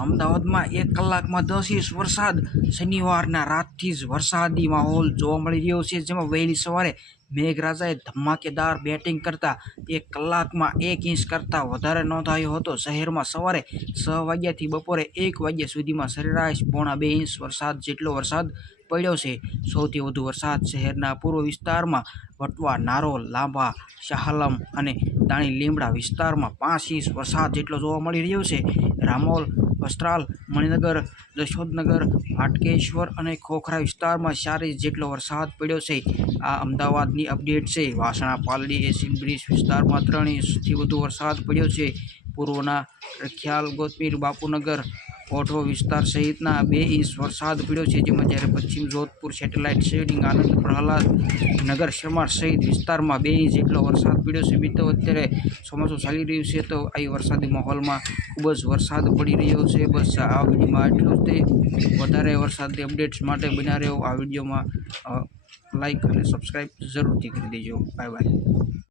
અમદાવાદમાં એક કલાકમાં દસ ઇંચ વરસાદ, શનિવારના રાતથી જ વરસાદી માહોલ જોવા મળી રહ્યો છે, જેમાં વહેલી સવારે મેઘરાજાએ ધમાકેદાર બેટિંગ કરતા એક કલાકમાં એક ઇંચ કરતાં વધારે નોંધાયો હતો. શહેરમાં સવારે છ વાગ્યાથી બપોરે એક વાગ્યા સુધીમાં સરેરાશ પોણા બે ઇંચ વરસાદ જેટલો વરસાદ પડ્યો છે. સૌથી વધુ વરસાદ શહેરના પૂર્વ વિસ્તારમાં વટવા, નારોલ, લાંબા, શાહલમ અને દાણી લીમડા વિસ્તારમાં પાંચ ઇંચ વરસાદ જેટલો જોવા મળી રહ્યો છે. રામોલ વસ્ત્રાલ, મણિનગર, જશોદનગર, હાટકેશ્વર અને ખોખરા વિસ્તારમાં ચાર જેટલો વરસાદ પડ્યો છે. આ અમદાવાદની અપડેટ છે. વાસણા પાલડી એસિન બ્રિજ વિસ્તારમાં ત્રણ ઇંચથી વધુ વરસાદ પડ્યો છે. પૂર્વના રખિયાલ ગોતમીર બાપુનગર ઓઢો વિસ્તાર સહિતના બે ઇંચ વરસાદ પડ્યો છે, જેમાં જ્યારે પશ્ચિમ જોધપુર સેટેલાઇટ શેડિંગ, આનંદ પ્રહલાદ નગર શમાર સહિત વિસ્તારમાં બે ઇંચ જેટલો વરસાદ પડ્યો છે. મિત્રો, અત્યારે ચોમાસું ચાલી રહ્યું છે, તો આ વરસાદી માહોલમાં ખૂબ જ વરસાદ પડી રહ્યો છે. બસ આ વિડીયોમાં આટલું જ. વધારે વરસાદની અપડેટ્સ માટે બન્યા રહ્યો આ વિડીયોમાં લાઇક અને સબસ્ક્રાઈબ જરૂરથી કરી દેજો. Bye bye.